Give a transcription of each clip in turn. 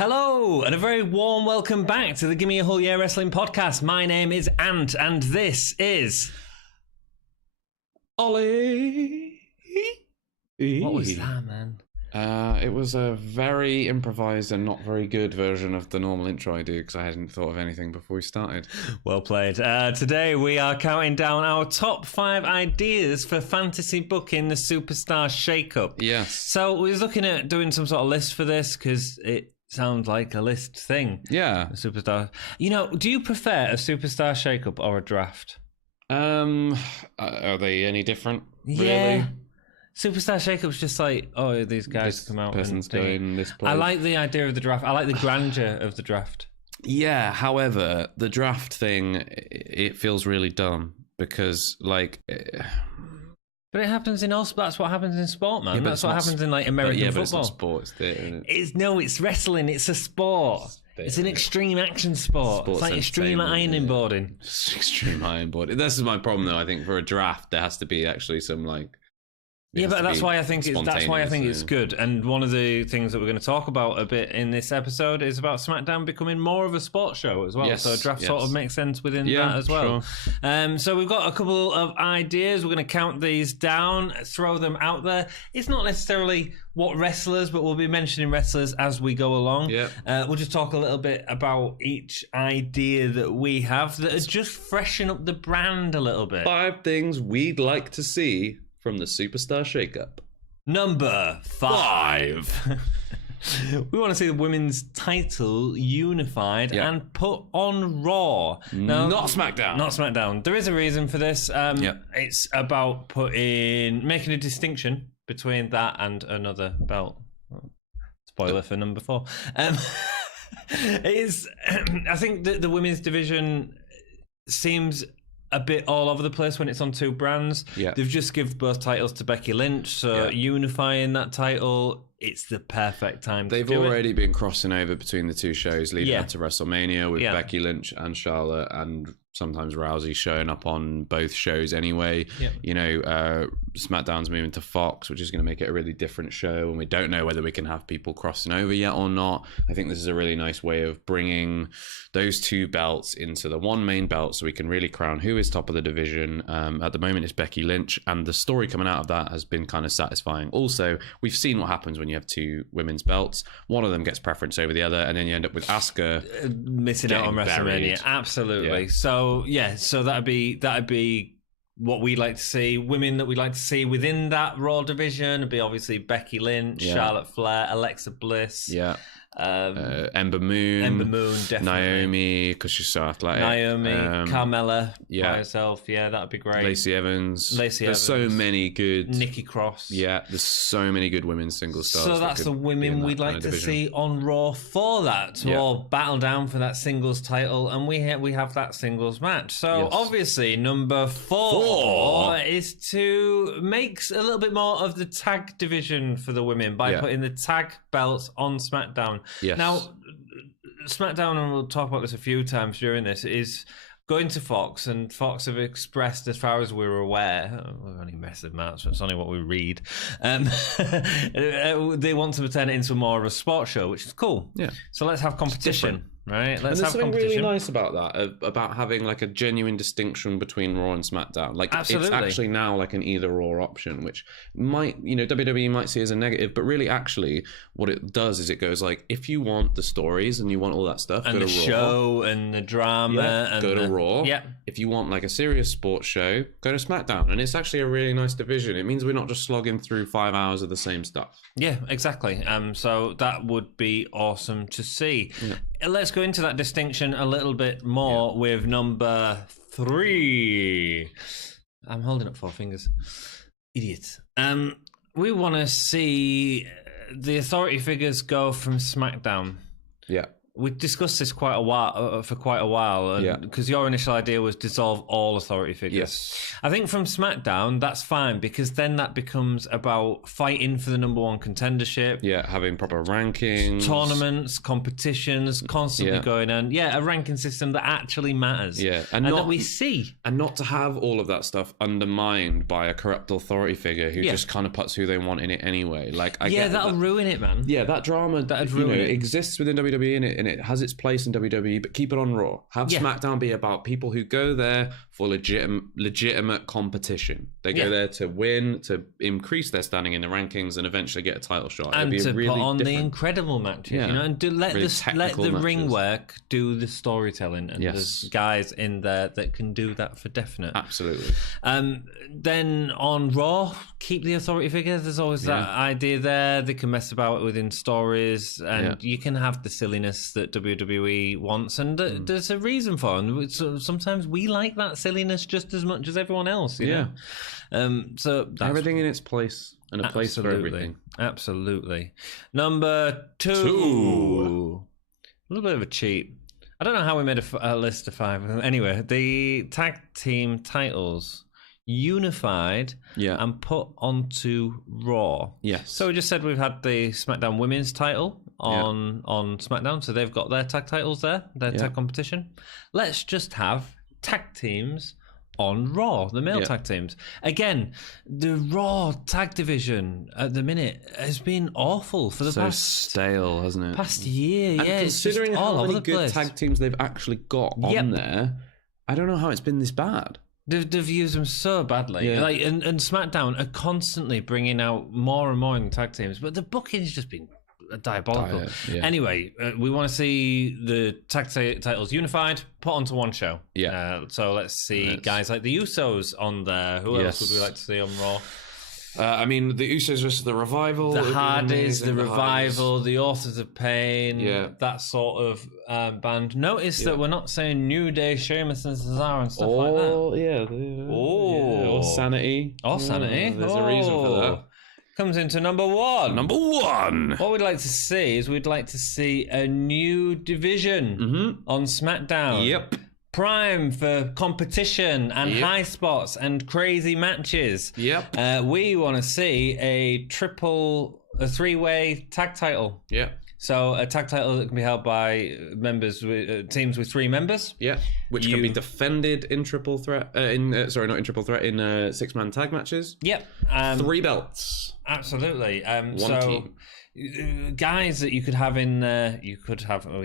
Hello, and a very warm welcome back to the Gimme a Whole Year Wrestling podcast. My name is Ant, and this is... Oli. What was that, man? It was a very improvised and not very good version of the normal intro I do because I hadn't thought of anything before we started. Well played. Today we are counting down our top 5 ideas for fantasy booking the Superstar Shake-Up. Yes. So we was looking at doing some sort of list for this because it sounds like a list thing. Yeah. A Superstar. You know, do you prefer a Superstar Shake-Up or a draft? Are they any different? Yeah. Really? Superstar Shake-Up's just like, oh, these guys This come out. person's going this place. I like the idea of the draft. I like the grandeur of the draft. Yeah, however, the draft thing, it feels really dumb because, like... But it happens in all... That's what happens in sport, man. Yeah, That's what happens in, like, American football. But it's not sport. It's theatre, isn't it? It's wrestling. It's a sport. It's an extreme action sport. It's like extreme ironing boarding. Extreme iron boarding. This is my problem, though. I think for a draft, there has to be actually some, like... Yeah, but that's why I think it's good. And one of the things that we're going to talk about a bit in this episode is about Smackdown becoming more of a sports show as well. Yes, so draft sort of makes sense within that as well. Sure. So we've got a couple of ideas. We're going to count these down, throw them out there. It's not necessarily what wrestlers, but we'll be mentioning wrestlers as we go along. Yeah. We'll just talk a little bit about each idea that we have that are just freshen up the brand a little bit. 5 things we'd like to see from the Superstar Shake-Up. Number 5. We want to see the women's title unified and put on Raw. Now, not SmackDown. Not SmackDown. There is a reason for this. It's about making a distinction between that and another belt. Spoiler for number 4. I think that the women's division seems a bit all over the place when it's on 2 brands. Yeah. They've just given both titles to Becky Lynch, so unifying that title, it's the perfect time to do it. They've already been crossing over between the 2 shows leading up to WrestleMania with Becky Lynch and Charlotte, and sometimes Rousey showing up on both shows anyway. You know, SmackDown's moving to Fox, which is going to make it a really different show, and we don't know whether we can have people crossing over yet or not. I think this is a really nice way of bringing those 2 belts into the one main belt so we can really crown who is top of the division. At the moment, it's Becky Lynch, and the story coming out of that has been kind of satisfying. Also, we've seen what happens when you have 2 women's belts. One of them gets preference over the other, and then you end up with Asuka missing out on WrestleMania. Buried. Absolutely. So that'd be what we'd like to see. Women that we'd like to see within that Raw division would be obviously Becky Lynch, Charlotte Flair, Alexa Bliss. Ember Moon, definitely. Naomi, because she's so athletic. Naomi, Carmella by herself. Yeah, that'd be great. Lacey Evans. There's so many good. Nikki Cross. Yeah, there's so many good women's single stars. So that's the women we'd like to see on Raw for that to all battle down for that singles title, and we have that singles match. So obviously, number 4 is to make a little bit more of the tag division for the women by putting the tag belts on SmackDown. Yes. Now, SmackDown, and we'll talk about this a few times during this, is going to Fox, and Fox have expressed, as far as we're aware, we've only messed them out, so it's only what we read, they want to turn it into more of a sports show, which is cool. Yeah. So let's have competition. Right, let's have something really nice about that, about having like a genuine distinction between Raw and SmackDown. Like, it's actually now like an either-or option, which might, WWE might see as a negative, but really, actually, what it does is it goes like, if you want the stories and you want all that stuff, and go to the Raw. Show and the drama, and go to Raw. Yeah. If you want like a serious sports show, go to SmackDown, and it's actually a really nice division. It means we're not just slogging through 5 hours of the same stuff. Yeah, exactly. So that would be awesome to see. Yeah. Let's go into that distinction a little bit more with number 3. I'm holding up 4 fingers. Idiots. We want to see the authority figures go from SmackDown. Yeah. we discussed this quite a while because your initial idea was dissolve all authority figures. Yes. I think from SmackDown that's fine because then that becomes about fighting for the number one contendership. Yeah, having proper rankings, tournaments, competitions, constantly going on. Yeah, a ranking system that actually matters. Yeah, and that we see, and not to have all of that stuff undermined by a corrupt authority figure who just kind of puts who they want in it anyway. Like, that'll ruin it, man. Yeah, that drama that exists within WWE and it has its place in WWE, but keep it on Raw. Have SmackDown be about people who go there for legitimate competition. They go there to win, to increase their standing in the rankings, and eventually get a title shot. And to put on the incredible matches, and let the ring work do the storytelling, and there's guys in there that can do that for definite. Absolutely. Then on Raw, keep the authority figure. There's always that idea there. They can mess about it within stories, and you can have the silliness that WWE wants, and there's a reason for it. So sometimes we like that silliness just as much as everyone else. You know? So that's everything in its place, and a place for everything. Absolutely. Number two. A little bit of a cheat. I don't know how we made a list of 5. Anyway, the tag team titles unified and put onto Raw. Yes. So we just said we've had the SmackDown Women's title on SmackDown, so they've got their tag titles there, their tag competition. Let's just have tag teams on Raw, the male tag teams. Again, the Raw tag division at the minute has been awful for the past stale, hasn't it? Past year, and considering how many good tag teams they've actually got on there, I don't know how it's been this bad. They've used them so badly. Like, and SmackDown are constantly bringing out more and more in the tag teams, but the booking's just been diabolical. Anyway, we want to see the tag titles unified, put onto one show. So let's see guys like the Usos on there. Who else would we like to see on Raw? I mean, the Usos versus the Revival. The Hardys, the Revival, the Authors of Pain, that sort of band. Notice that we're not saying New Day, Sheamus and Cesaro and stuff like that. Or Sanity. Sanity. There's a reason for that. Comes into number one. Number one. What we'd like to see is we'd like to see a new division on SmackDown. Yep. Prime for competition and high spots and crazy matches. Yep. We want to see a three-way tag title. Yep. So a tag title that can be held by members with teams with 3 members. Yeah, which can be defended in triple threat. Not in triple threat. In 6-man tag matches. Yep. 3 belts. Absolutely. One team. Guys that you could have in there, we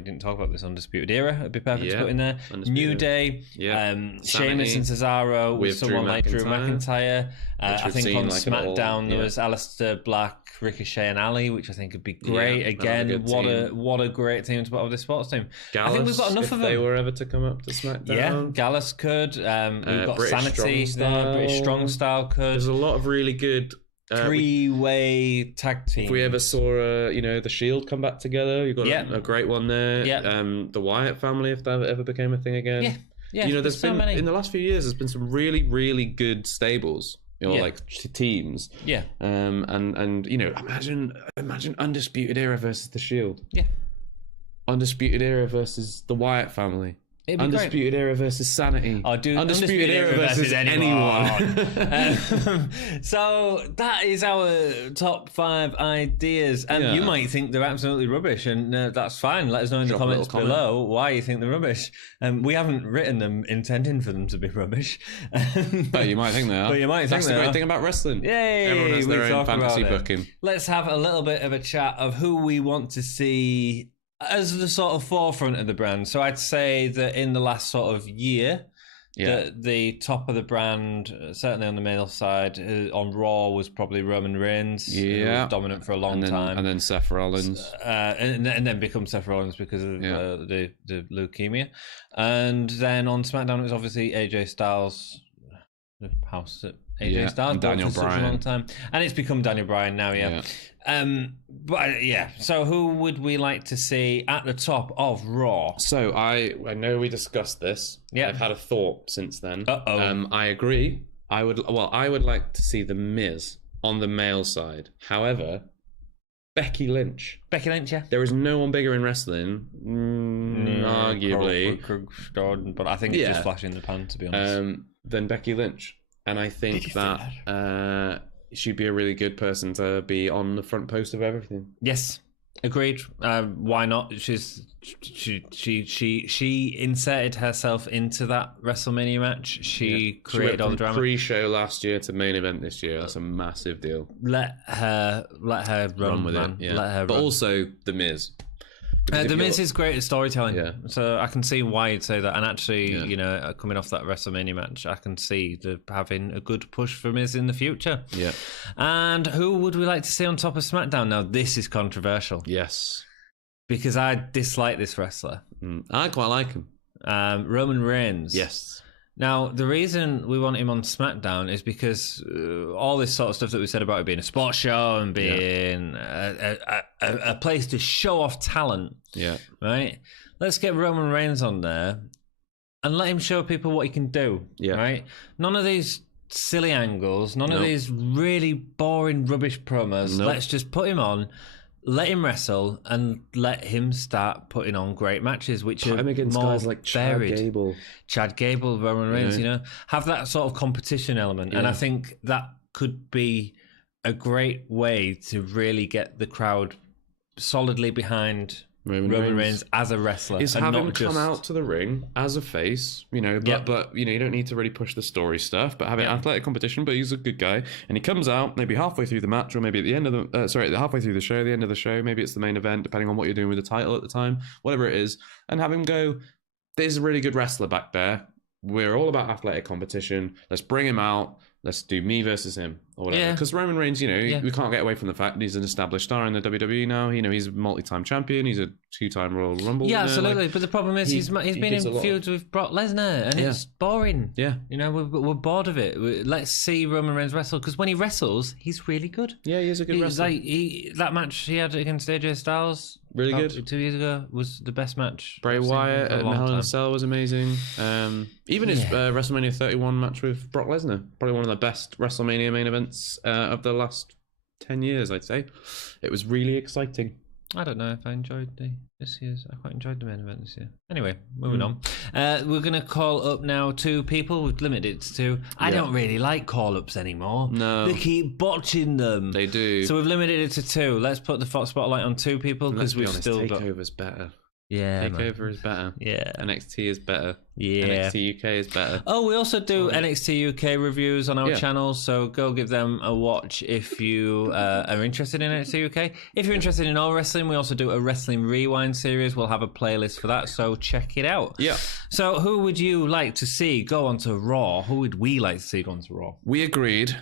didn't talk about this Undisputed Era. It'd be perfect to put in there. New Day, Sheamus and Cesaro with someone like Drew McIntyre. I think on SmackDown there was Aleister Black, Ricochet and Ali, which I think would be great. Again, what a great team to put over this sports team. Gallus, I think we've got enough of them. If they were ever to come up to SmackDown. Yeah, Gallus could. We've got British Sanity there. British Strong Style could. There's a lot of really good 3-way tag team. If we ever saw the Shield come back together, you've got a great one there. The Wyatt family, if that ever became a thing again. There's been many. In the last few years, there's been some really, really good stables. Like teams. And imagine Undisputed Era versus the Shield. Undisputed Era versus the Wyatt family. Undisputed Era versus Sanity. Undisputed Era versus anyone. So that is our top 5 ideas. And you might think they're absolutely rubbish, and that's fine. Let us know in the comments below why you think they're rubbish. We haven't written them intending for them to be rubbish. But you might think they are. That's the great thing about wrestling. Yay! Everyone has their own fantasy booking. Let's have a little bit of a chat of who we want to see as the sort of forefront of the brand. So I'd say that in the last sort of year, the top of the brand, certainly on the male side, on Raw was probably Roman Reigns. Who was dominant for a long time. And then Seth Rollins. And then become Seth Rollins because of the leukemia. And then on SmackDown, it was obviously AJ Styles, the house that AJ Styles and Daniel Bryan. For such a long time. And it's become Daniel Bryan now, so who would we like to see at the top of Raw? So I know we discussed this. I've had a thought since then. I agree. I would like to see the Miz on the male side. However, Becky Lynch. Becky Lynch, yeah. There is no one bigger in wrestling, arguably. But I think it's just flash in the pan, to be honest. Than Becky Lynch. And I think that she'd be a really good person to be on the front post of everything. Yes, agreed. Why not? She inserted herself into that WrestleMania match. She created all the drama. Pre-show last year to main event this year. That's a massive deal. Let her run with it. Yeah. Let her but run. Also The Miz. The Miz is great at storytelling, so I can see why you'd say that. And actually, coming off that WrestleMania match, I can see having a good push for Miz in the future. Yeah. And who would we like to see on top of SmackDown? Now, this is controversial. Yes. Because I dislike this wrestler. I quite like him. Roman Reigns. Yes. Now, the reason we want him on SmackDown is because all this sort of stuff that we said about it being a sports show and being a place to show off talent. Yeah. Right? Let's get Roman Reigns on there and let him show people what he can do. Yeah. Right? None of these silly angles, none of these really boring rubbish promos. Nope. Let's just put him on. Let him wrestle and let him start putting on great matches, which are against more guys like varied. Chad Gable, Roman Reigns, have that sort of competition element. And I think that could be a great way to really get the crowd solidly behind Roman Reigns as a wrestler. Is have him come out to the ring as a face, but you don't need to really push the story stuff, but have an athletic competition, but he's a good guy. And he comes out maybe halfway through the match, or maybe at the end of halfway through the show, the end of the show, maybe it's the main event, depending on what you're doing with the title at the time, whatever it is, and have him go, there's a really good wrestler back there. We're all about athletic competition. Let's bring him out. Let's do me versus him or whatever. Because Roman Reigns, we can't get away from the fact that he's an established star in the WWE now. He's a multi-time champion. He's a 2-time Royal Rumble. Yeah, absolutely. But the problem is he's been in feuds with Brock Lesnar, and it's boring. Yeah. We're bored of it. Let's see Roman Reigns wrestle, because when he wrestles, he's really good. Yeah, he is a good wrestler. That match he had against AJ Styles really good 2 years ago was the best match. Bray Wyatt at Hell in a Cell was amazing. Even his WrestleMania 31 match with Brock Lesnar, probably one of the best WrestleMania main events of the last 10 years, I'd say. It was really exciting. I don't know if I enjoyed this year's. I quite enjoyed the main event this year. Anyway, moving on. We're going to call up now 2 people. We've limited it to 2. I don't really like call-ups anymore. No. They keep botching them. They do. So we've limited it to 2. Let's put the spotlight on 2 people, because we've still got... Takeover's better. Yeah, Takeover is better. Yeah. NXT is better. Yeah. NXT UK is better. Oh, we also do NXT UK reviews on our channel, so go give them a watch if you are interested in NXT UK. If you're interested in all wrestling, we also do a Wrestling Rewind series. We'll have a playlist for that, so check it out. Yeah. So who would you like to see go on to Raw? Who would we like to see go on to Raw? We agreed.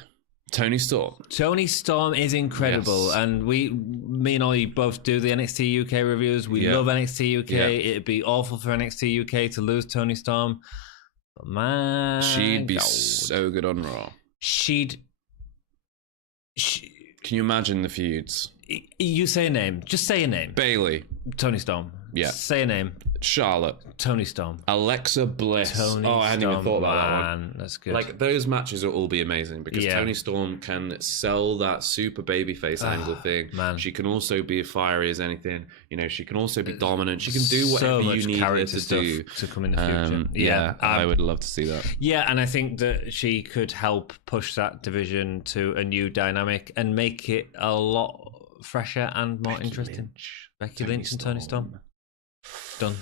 Tony Storm. Tony Storm is incredible, and me and Ollie both do the NXT UK reviews. We love NXT UK. It'd be awful for NXT UK to lose Tony Storm, but man, she'd be so good on Raw. Can you imagine the feuds? You say a name. Just say a name. Bayley. Tony Storm. Yeah. Say a name. Charlotte. Tony Storm. Alexa Bliss. I hadn't even thought about that one. That's good. Like, those matches will all be amazing, because Tony Storm can sell that super babyface angle thing. Man. She can also be as fiery as anything. She can also be dominant. She can do whatever you need her to do to come in the future. I would love to see that. Yeah, and I think that she could help push that division to a new dynamic and make it a lot fresher and more interesting. Becky Lynch and Tony Storm. Done.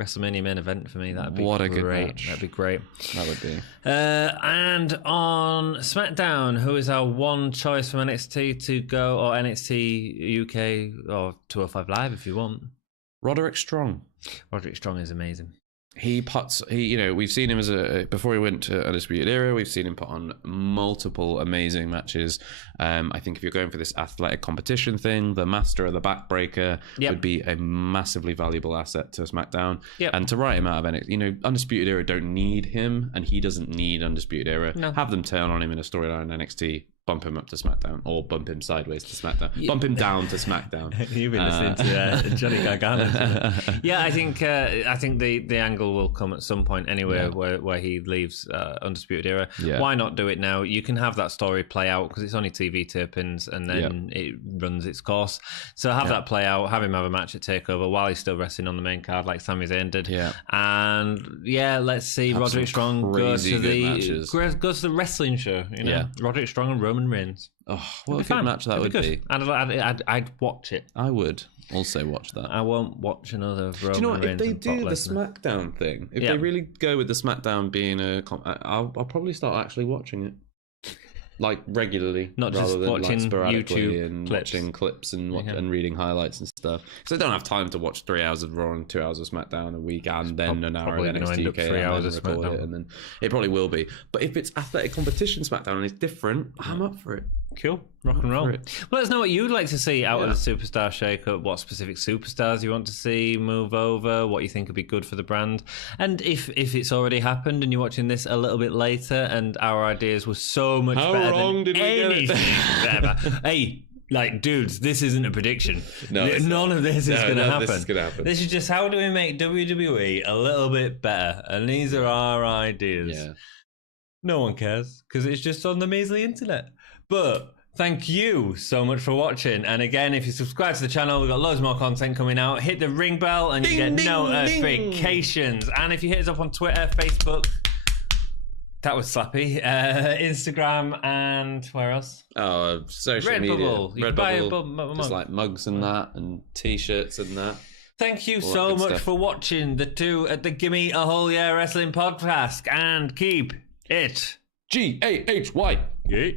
WrestleMania main event for me. That'd be what a great. Good match. That'd be great. That would be. And on SmackDown, who is our one choice from NXT to go, or NXT UK, or 205 Live if you want? Roderick Strong. Roderick Strong is amazing. We've seen him before he went to Undisputed Era, we've seen him put on multiple amazing matches. I think if you're going for this athletic competition thing, the master of the backbreaker would be a massively valuable asset to SmackDown. And to write him out of NXT, Undisputed Era don't need him, and he doesn't need Undisputed Era. No. Have them turn on him in a storyline in NXT. bump him up to SmackDown or bump him sideways to SmackDown. Bump him down to SmackDown. You've been listening to Johnny Gargano. Yeah, I think the angle will come at some point anyway, where he leaves Undisputed Era. Yeah. Why not do it now? You can have that story play out because it's only TV tapings, and then it runs its course. So have that play out, have him have a match at TakeOver while he's still wrestling on the main card like Sami Zayn did. Yeah. And let's see Roderick Strong goes to the wrestling show. You know, Roderick Strong and Roman Reigns. Oh, what a good match that would be. I'd watch it. I would also watch that. I won't watch another Roman Reigns. Do you know what? If they do the SmackDown thing, if they really go with the SmackDown being I'll probably start actually watching it. Like regularly, not just rather than watching YouTube and clips. Watching clips and reading highlights and stuff. Because I don't have time to watch 3 hours of Raw and 2 hours of SmackDown a week, and then an hour of NXT UK, 3 hours of SmackDown, and then it probably will be. But if it's athletic competition SmackDown and it's different, I'm up for it. Cool, rock and roll. Well, let us know what you'd like to see out of the Superstar Shake-Up. What specific superstars you want to see move over? What you think would be good for the brand? And if it's already happened and you're watching this a little bit later, and our ideas were so much better than anything ever. Hey, like, dudes, this isn't a prediction. None of this is going to happen. This is just how do we make WWE a little bit better? And these are our ideas. Yeah. No one cares because it's just on the measly internet. But thank you so much for watching. And again, if you subscribe to the channel, we've got loads more content coming out. Hit the ring bell and you get notifications. And if you hit us up on Twitter, Facebook, that was slappy, Instagram, and where else? Oh, social media. Redbubble. Just like mugs and that, and t-shirts and that. Thank you so much for watching the two at the Gimme a Whole Year Wrestling podcast. And keep it GAHY. Yeah.